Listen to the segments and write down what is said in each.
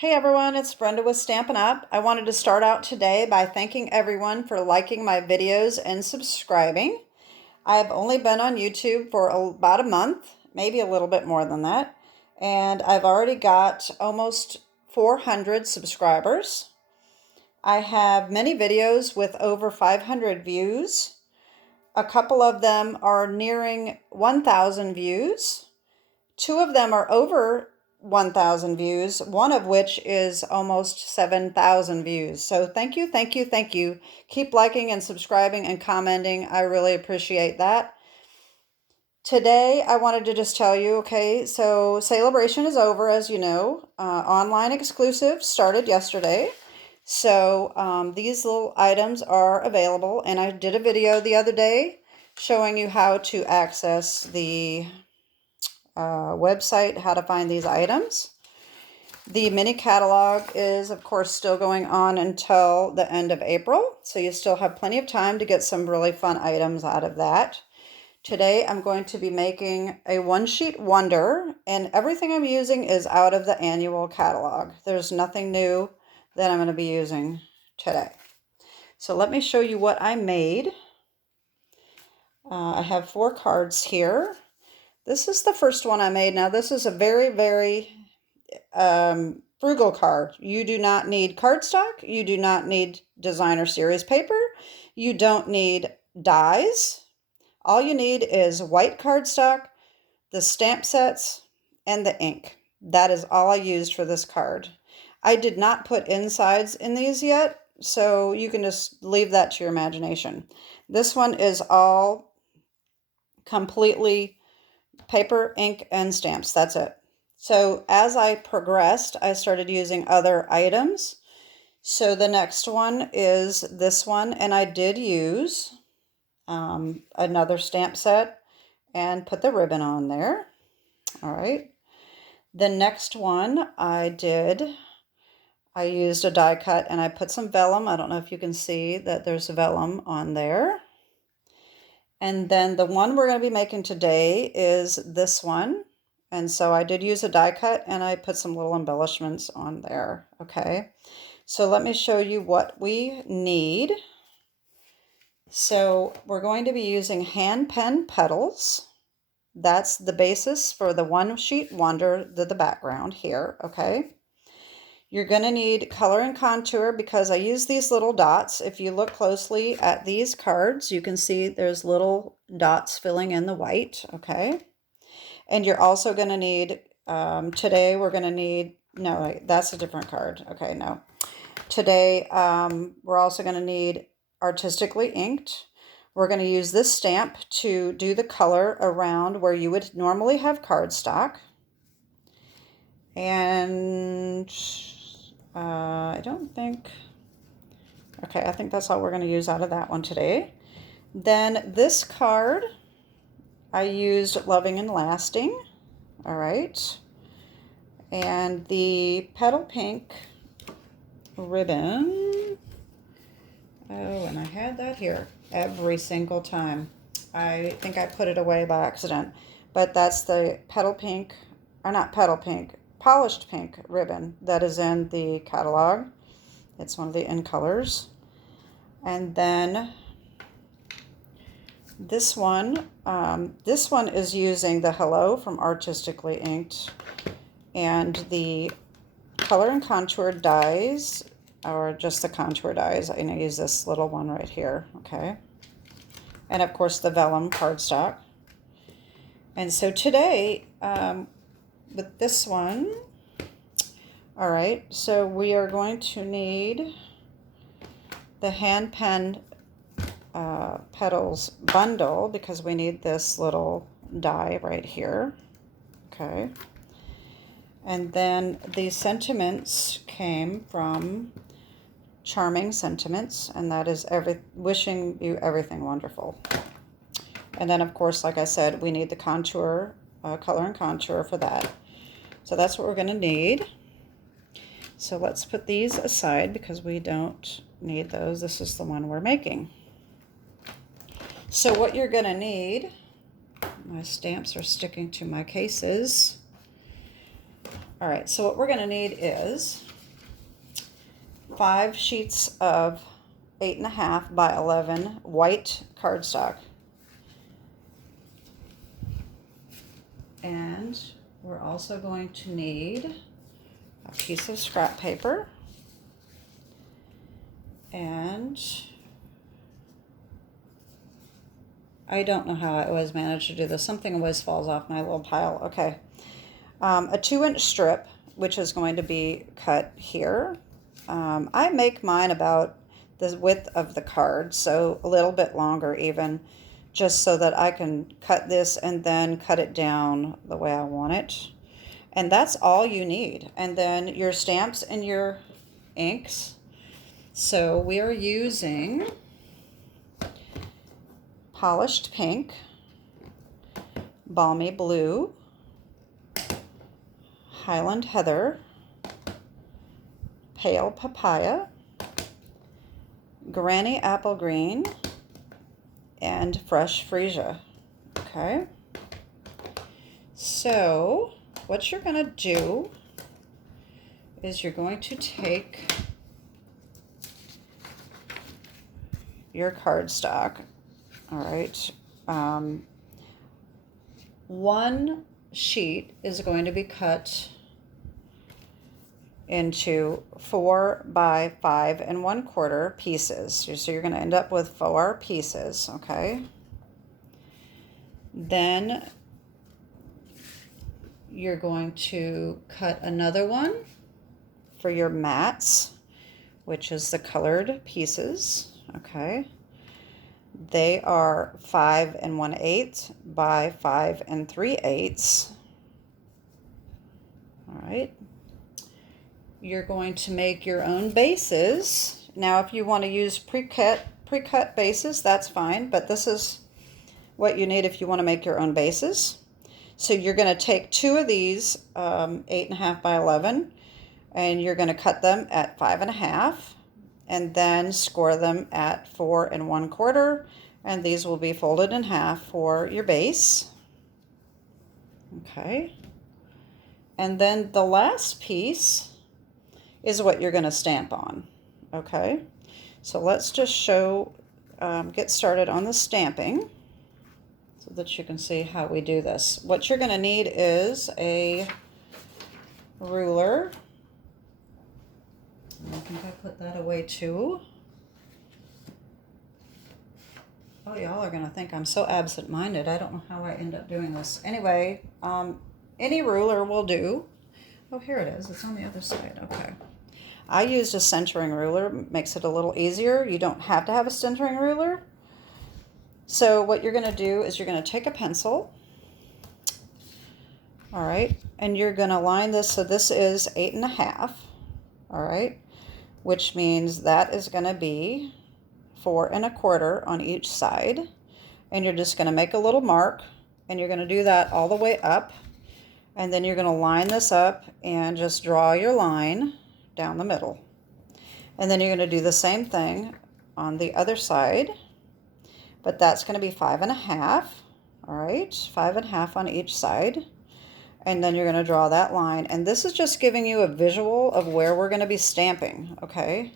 Hey everyone, it's Brenda with Stampin' Up! I wanted to start out today by thanking everyone for liking my videos and subscribing. I've only been on YouTube for about a month, maybe a little bit more than that, and I've already got almost 400 subscribers. I have many videos with over 500 views. A couple of them are nearing 1,000 views. Two of them are over 1,000 views, one of which is almost 7,000 views. So thank you, thank you, thank you. Keep liking and subscribing and commenting. I really appreciate that. Today, I wanted to just tell you, okay, so Celebration is over, as you know. Online exclusive started yesterday. So these little items are available, and I did a video the other day showing you how to access the website, how to find these items. The mini catalog is, of course, still going on until the end of April, so you still have plenty of time to get some really fun items out of that. Today, I'm going to be making a one-sheet wonder, and everything I'm using is out of the annual catalog. There's nothing new that I'm going to be using today. So let me show you what I made. I have 4 cards here. This is the first one I made. Now, this is a very, very frugal card. You do not need cardstock. You do not need designer series paper. You don't need dies. All you need is white cardstock, the stamp sets, and the ink. That is all I used for this card. I did not put insides in these yet, so you can just leave that to your imagination. This one is all completely paper, ink, and stamps. That's it. So as I progressed, I started using other items. So the next one is this one, and I did use another stamp set and put the ribbon on there. All right. The next one I used a die cut and I put some vellum. I don't know if you can see that there's vellum on there. And then the one we're going to be making today is this one. And so I did use a die cut and I put some little embellishments on there. Okay. So let me show you what we need. So we're going to be using hand pen petals. That's the basis for the one sheet wonder, the background here. Okay. You're going to need color and contour because I use these little dots. If you look closely at these cards, you can see there's little dots filling in the white, okay? And you're also going to need, today we're going to need, no, that's a different card. Okay, no. Today, we're also going to need Artistically inked. We're going to use this stamp to do the color around where you would normally have cardstock. And I don't think, okay, I think that's all we're going to use out of that one today. Then this card, I used Loving and Lasting, all right. And the Petal Pink ribbon, oh, and I had that here every single time. I think I put it away by accident, but that's the Petal Pink, or not Petal Pink, Polished Pink ribbon that is in the catalog. It's one of the in colors. And then this one is using the Hello from Artistically Inked, and the color and contour dies, or just the contour dies. I use this little one right here, okay? And of course the vellum cardstock. And so today, with this one, all right, so we are going to need the hand pen petals bundle because we need this little die right here, okay? And then the sentiments came from Charming Sentiments, and that is wishing you everything wonderful. And then, of course, like I said, we need the contour, color and contour for that. So that's what we're going to need. So let's put these aside because we don't need those. This is the one we're making. So what you're going to need, my stamps are sticking to my cases. All right, so what we're going to need is 5 sheets of 8.5 by 11 white cardstock. And we're also going to need a piece of scrap paper, and I don't know how I always manage to do this. Something always falls off my little pile. Okay. A 2-inch strip, which is going to be cut here. I make mine about the width of the card, so a little bit longer even, just so that I can cut this and then cut it down the way I want it. And that's all you need. And then your stamps and your inks. So we are using Polished Pink, Balmy Blue, Highland Heather, Pale Papaya, Granny Apple Green, and Fresh Freesia. Okay. So what you're going to do is you're going to take your cardstock. All right. One sheet is going to be cut into 4 by 5 1/4 pieces. So you're going to end up with 4 pieces, okay? Then you're going to cut another one for your mats, which is the colored pieces, okay? They are 5 1/8 by 5 3/8. All right. You're going to make your own bases. Now, if you want to use pre-cut bases, that's fine, but this is what you need if you want to make your own bases. So you're going to take 2 of these 8.5 by 11, and you're going to cut them at 5.5, and then score them at 4 1/4, and these will be folded in half for your base. Okay. And then the last piece is what you're going to stamp on. Okay. So let's just get started on the stamping so that you can see how we do this. What you're going to need is a ruler. I think I put that away too. Oh, y'all are going to think I'm so absent-minded. I don't know how I end up doing this. Anyway, any ruler will do. Oh, here it is. It's on the other side. Okay. I used a centering ruler. Makes it a little easier. You don't have to have a centering ruler. So what you're going to do is you're going to take a pencil. All right. And you're going to line this. So this is 8.5. All right. Which means that is going to be 4 1/4 on each side. And you're just going to make a little mark. And you're going to do that all the way up. And then you're going to line this up and just draw your line down the middle. And then you're going to do the same thing on the other side. But that's going to be 5.5. All right, 5.5 on each side. And then you're going to draw that line. And this is just giving you a visual of where we're going to be stamping, okay?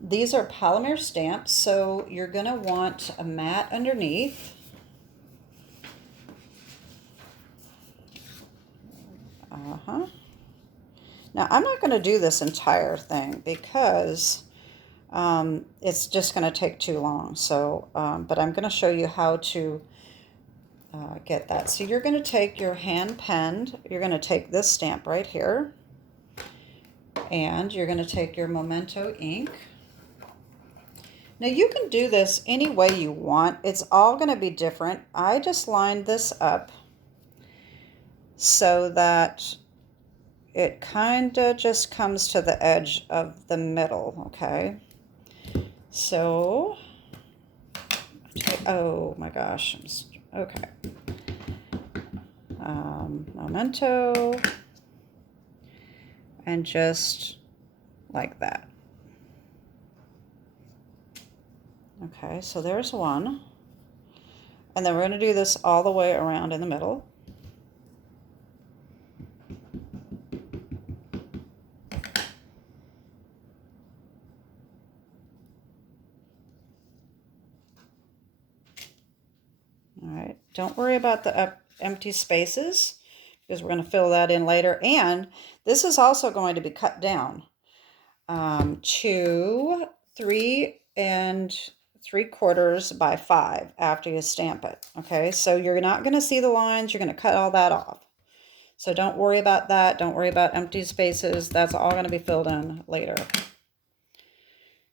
These are polymer stamps, so you're going to want a mat underneath. Now, I'm not going to do this entire thing because it's just going to take too long. So, but I'm going to show you how to get that. So you're going to take your hand penned, you're going to take this stamp right here, and you're going to take your Memento ink. Now you can do this any way you want. It's all going to be different. I just lined this up so that it kind of just comes to the edge of the middle, okay? So, oh my gosh, okay. Memento, and just like that. Okay, so there's one. And then we're going to do this all the way around in the middle. Don't worry about the empty spaces because we're going to fill that in later. And this is also going to be cut down to 3 3/4 by 5 after you stamp it. Okay, so you're not going to see the lines. You're going to cut all that off. So don't worry about that. Don't worry about empty spaces. That's all going to be filled in later.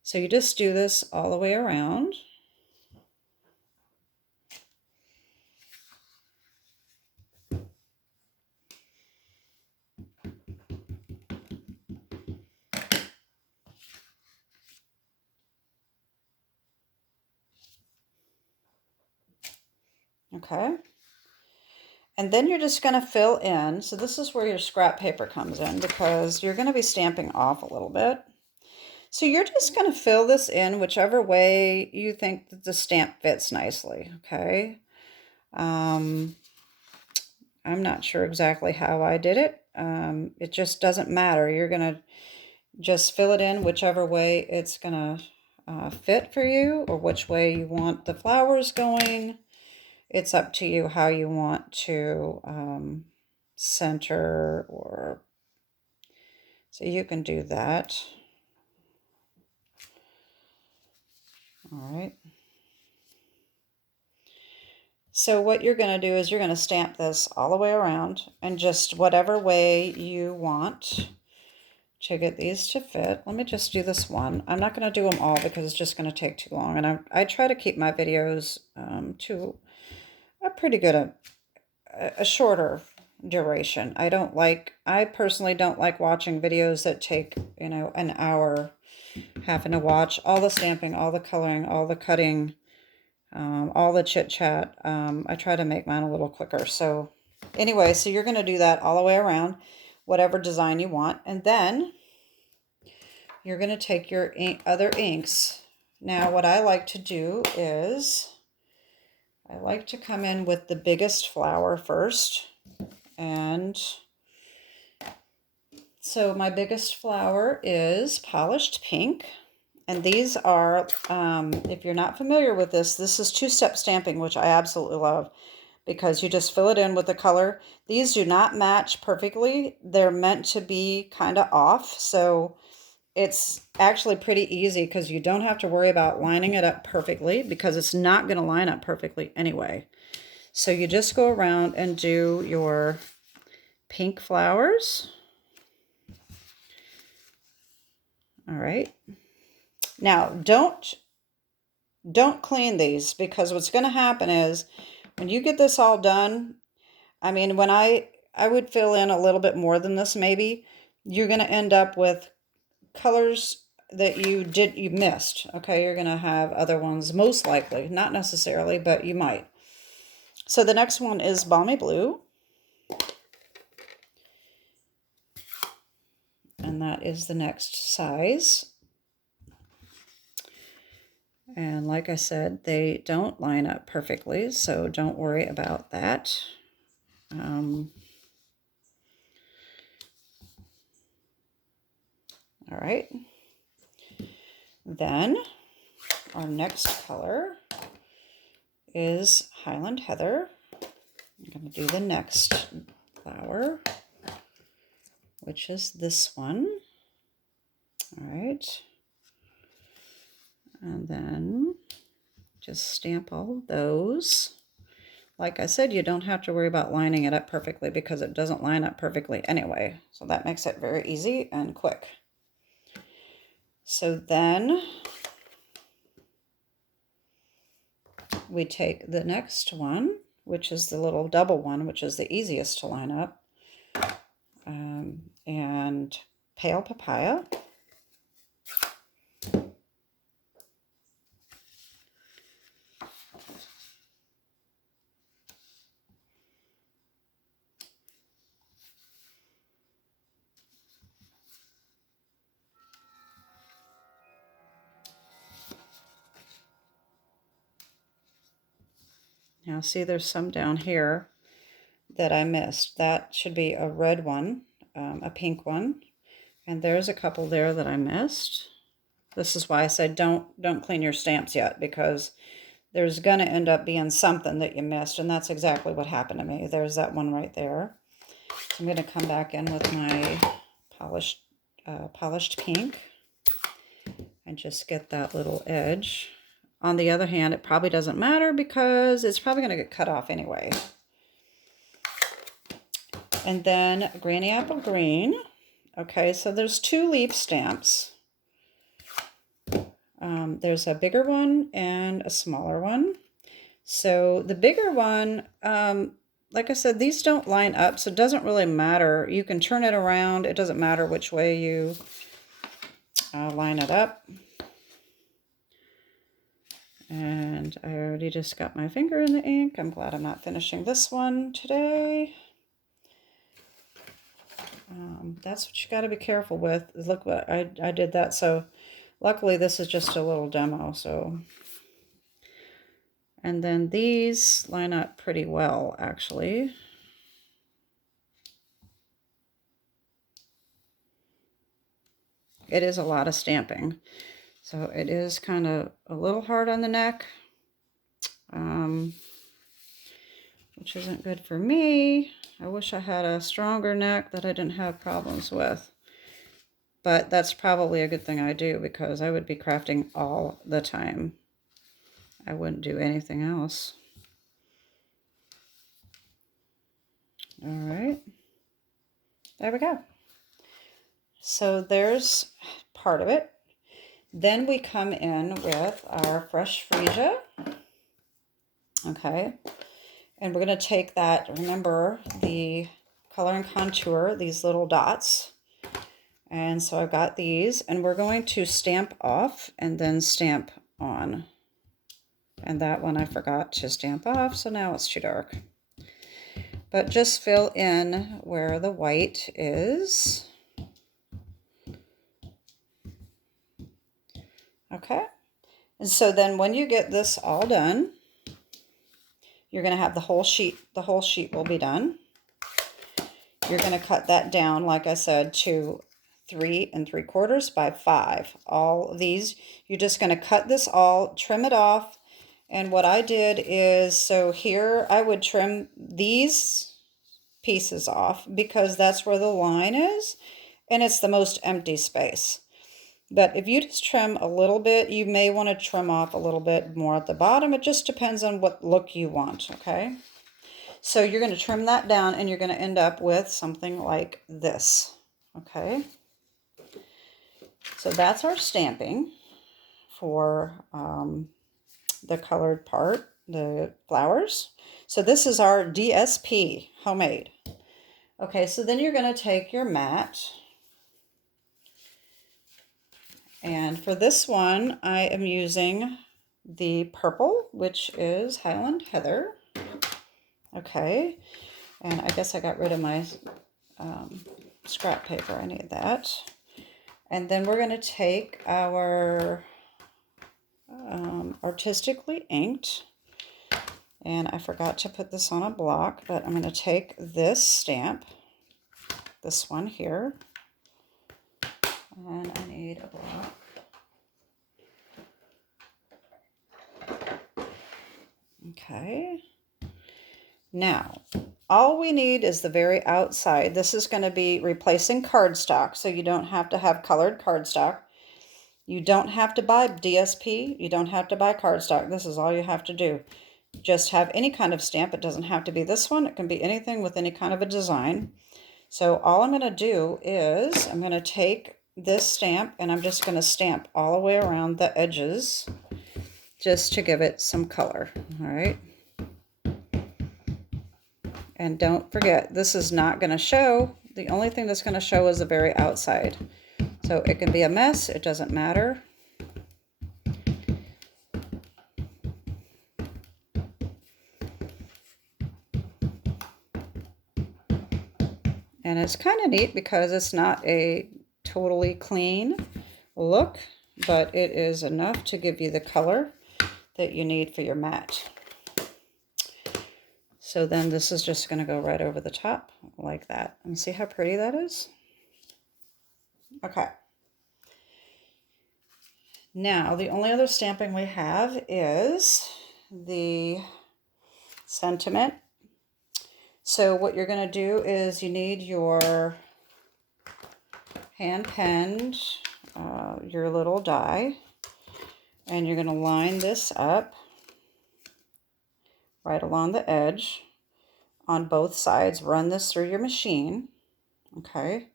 So you just do this all the way around. Okay. And then you're just going to fill in. So this is where your scrap paper comes in because you're going to be stamping off a little bit. So you're just going to fill this in whichever way you think that the stamp fits nicely, okay? I'm not sure exactly how I did it. It just doesn't matter. You're going to just fill it in whichever way it's going to fit for you or which way you want the flowers going. It's up to you how you want to center or... So you can do that. All right. So what you're going to do is you're going to stamp this all the way around and just whatever way you want to get these to fit. Let me just do this one. I'm not going to do them all because it's just going to take too long. And I try to keep my videos to a pretty good, a shorter duration. I personally don't like watching videos that take, you know, an hour, having to watch all the stamping, all the coloring, all the cutting, all the chit chat. I try to make mine a little quicker. So anyway, so you're going to do that all the way around, whatever design you want. And then you're going to take your other inks. Now, what I like to do is I like to come in with the biggest flower first. And so my biggest flower is Polished Pink. And these are, if you're not familiar with this, this is two-step stamping, which I absolutely love because you just fill it in with the color. These do not match perfectly. They're meant to be kind of off. So it's actually pretty easy because you don't have to worry about lining it up perfectly because it's not going to line up perfectly anyway. So you just go around and do your pink flowers. All right. Now, don't clean these because what's going to happen is when you get this all done, I mean, when I would fill in a little bit more than this maybe, you're going to end up with colors that you missed. Okay, you're going to have other ones most likely, not necessarily, but you might. So the next one is Balmy Blue. And that is the next size. And like I said, they don't line up perfectly, so don't worry about that. All right. Then our next color is Highland Heather. I'm going to do the next flower, which is this one. All right. And then just stamp all of those. Like I said, you don't have to worry about lining it up perfectly because it doesn't line up perfectly anyway. So that makes it very easy and quick. So then we take the next one, which is the little double one, which is the easiest to line up, and Pale Papaya. Now see, there's some down here that I missed. That should be a red one, a pink one, and there's a couple there that I missed. This is why I said don't clean your stamps yet, because there's going to end up being something that you missed, and that's exactly what happened to me. There's that one right there. I'm going to come back in with my polished pink and just get that little edge. On the other hand, it probably doesn't matter because it's probably going to get cut off anyway. And then Granny Apple Green. Okay, so there's 2 leaf stamps. There's a bigger one and a smaller one. So the bigger one, like I said, these don't line up, so it doesn't really matter. You can turn it around. It doesn't matter which way you line it up. And I already just got my finger in the ink. I'm glad I'm not finishing this one today. That's what you got to be careful with. Look what I did that. So luckily this is just a little demo. So, and then these line up pretty well actually. It is a lot of stamping. So it is kind of a little hard on the neck, which isn't good for me. I wish I had a stronger neck that I didn't have problems with. But that's probably a good thing I do because I would be crafting all the time. I wouldn't do anything else. All right. There we go. So there's part of it. Then we come in with our fresh freesia. Okay. And we're going to take that, remember the color and contour, these little dots. And so I've got these, and we're going to stamp off and then stamp on. And that one I forgot to stamp off, so now it's too dark. But just fill in where the white is. Okay. And so then when you get this all done, you're going to have the whole sheet will be done. You're going to cut that down, like I said, to 3 3/4 by 5. All of these, you're just going to cut this all, trim it off. And what I did is, so here I would trim these pieces off because that's where the line is and it's the most empty space. But if you just trim a little bit, you may want to trim off a little bit more at the bottom. It just depends on what look you want, okay? So you're going to trim that down and you're going to end up with something like this, okay? So that's our stamping for the colored part, the flowers. So this is our DSP, homemade. Okay, so then you're going to take your mat. And for this one, I am using the purple, which is Highland Heather. Okay, and I guess I got rid of my scrap paper. I need that. And then we're going to take our Artistically inked. And I forgot to put this on a block, but I'm going to take this stamp, this one here. And I need a block. Okay. Now, all we need is the very outside. This is going to be replacing cardstock, so you don't have to have colored cardstock. You don't have to buy DSP. You don't have to buy cardstock. This is all you have to do. Just have any kind of stamp. It doesn't have to be this one. It can be anything with any kind of a design. So all I'm going to do is I'm going to take this stamp and I'm just going to stamp all the way around the edges just to give it some color. All right. And don't forget, this is not going to show. The only thing that's going to show is the very outside. So it can be a mess. It doesn't matter. And it's kind of neat because it's not a totally clean look, but it is enough to give you the color that you need for your mat. So then this is just going to go right over the top like that. And see how pretty that is? Okay. Now, the only other stamping we have is the sentiment. So what you're going to do is you need your hand-penned, your little die, and you're going to line this up right along the edge on both sides. Run this through your machine, okay?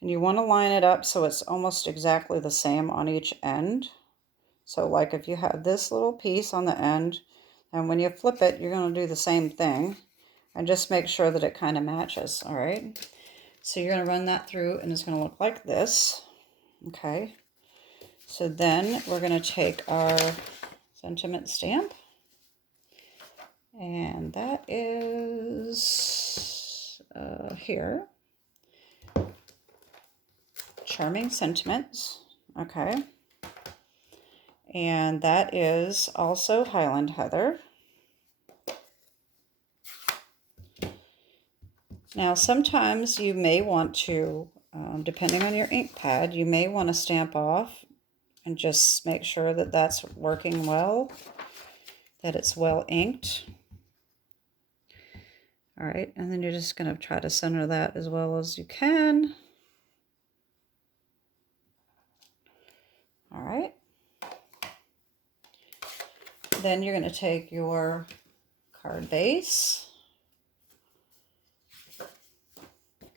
And you want to line it up so it's almost exactly the same on each end. So like if you have this little piece on the end, and when you flip it, you're going to do the same thing. And just make sure that it kind of matches, all right? So you're going to run that through, and it's going to look like this, okay? So then we're going to take our sentiment stamp, and that is here. Charming Sentiments, okay? And that is also Highland Heather. Now sometimes you may want to, depending on your ink pad, you may want to stamp off and just make sure that that's working well, that it's well inked. All right, and then you're just going to try to center that as well as you can. All right. Then you're going to take your card base,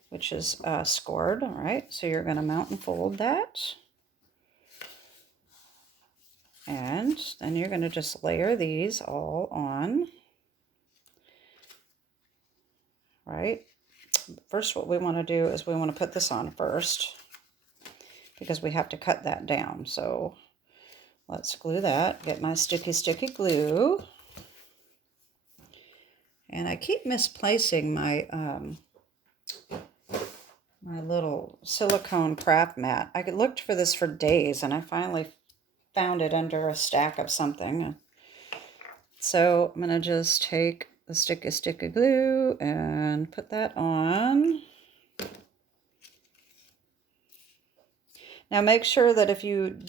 which is scored, all right? So you're going to mount and fold that. And then you're going to just layer these all on, right? First, what we want to do is we want to put this on first because we have to cut that down. So let's glue that. Get my sticky glue. And I keep misplacing my my little silicone craft mat. I looked for this for days, and I finally found it under a stack of something. So I'm going to just take the sticky glue and put that on. Now make sure that if you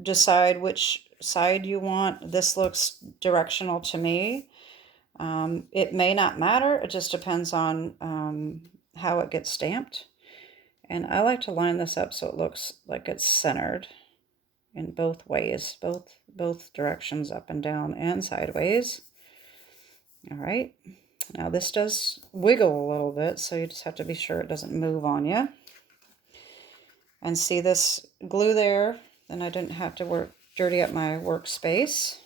decide which side you want, this looks directional to me. It may not matter. It just depends on how it gets stamped. And I like to line this up so it looks like it's centered in both ways, both directions, up and down and sideways. All right. Now this does wiggle a little bit, so you just have to be sure it doesn't move on you. And see this glue there? Then I didn't have to dirty up my workspace.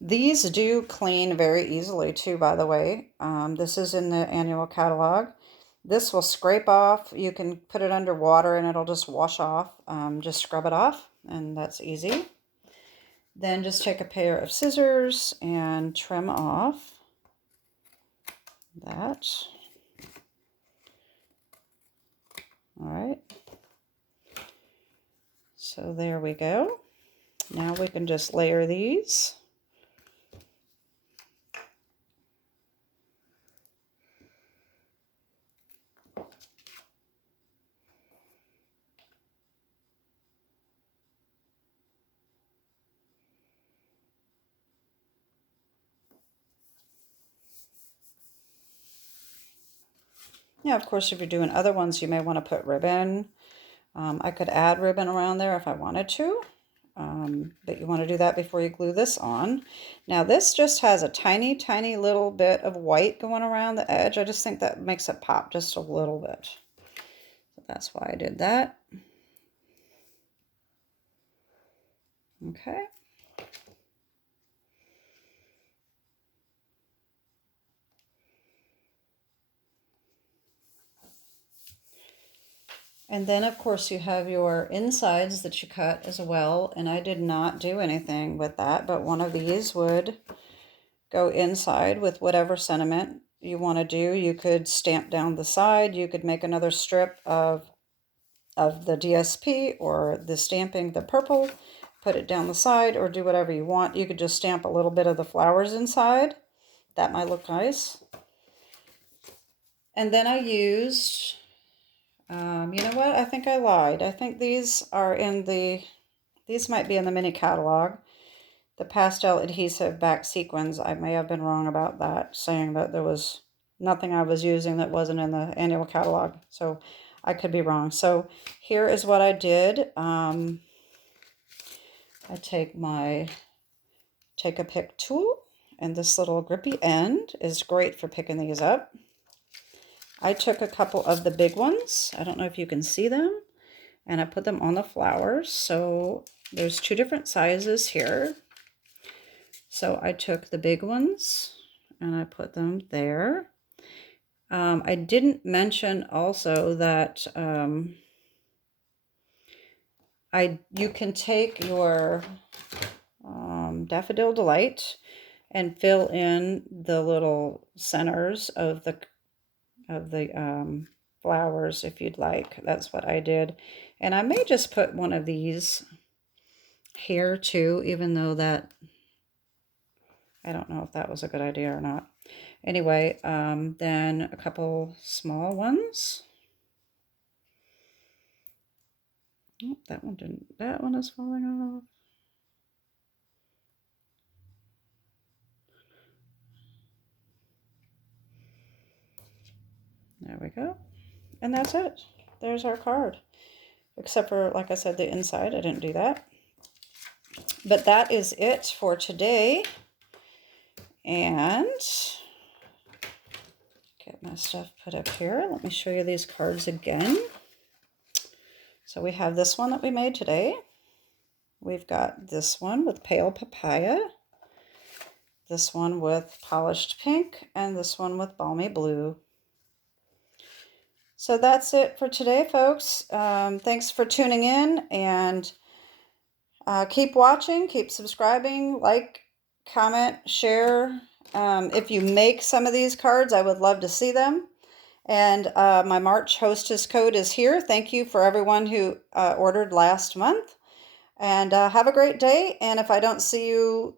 These do clean very easily too, by the way. This is in the annual catalog. This will scrape off. You can put it under water and it'll just wash off. Just scrub it off, and that's easy. Then just take a pair of scissors and trim off that. All right. So there we go. Now we can just layer these. Now, of course, if you're doing other ones, you may want to put ribbon. I could add ribbon around there if I wanted to, but you want to do that before you glue this on. Now, this just has a tiny little bit of white going around the edge. I just think that makes it pop just a little bit. So that's why I did that. Okay. And then, of course, you have your insides that you cut as well. And I did not do anything with that, but one of these would go inside with whatever sentiment you want to do. You could stamp down the side. You could make another strip of the DSP or the stamping, the purple, put it down the side, or do whatever you want. You could just stamp a little bit of the flowers inside. That might look nice. And then I used... you know what? I think I lied. I think these are these might be in the mini catalog. the Pastel Adhesive-Backed Sequins. I may have been wrong about that, saying that there was nothing I was using that wasn't in the annual catalog. So I could be wrong. So here is what I did. I take a pick tool, and this little grippy end is great for picking these up. I took a couple of the big ones. I don't know if you can see them. And I put them on the flowers. So there's two different sizes here. So I took the big ones and I put them there. I didn't mention also that you can take your Daffodil Delight and fill in the little centers of the flowers if you'd like. That's what I did. And I may just put one of these here too, even though that, I don't know if that was a good idea or not. Anyway, then a couple small ones. Oh, that one didn't, that one is falling off. There we go. And that's it. There's our card. Except for, like I said, the inside. I didn't do that. But that is it for today. And get my stuff put up here. Let me show you these cards again. So we have this one that we made today. We've got this one with pale papaya, this one with polished pink, and this one with balmy blue. So that's it for today, folks. Thanks for tuning in, and keep watching, keep subscribing, like, comment, share. If you make some of these cards, I would love to see them. And my March hostess code is here. Thank you for everyone who ordered last month. And have a great day. And if I don't see you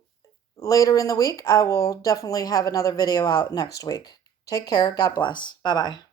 later in the week, I will definitely have another video out next week. Take care. God bless. Bye-bye.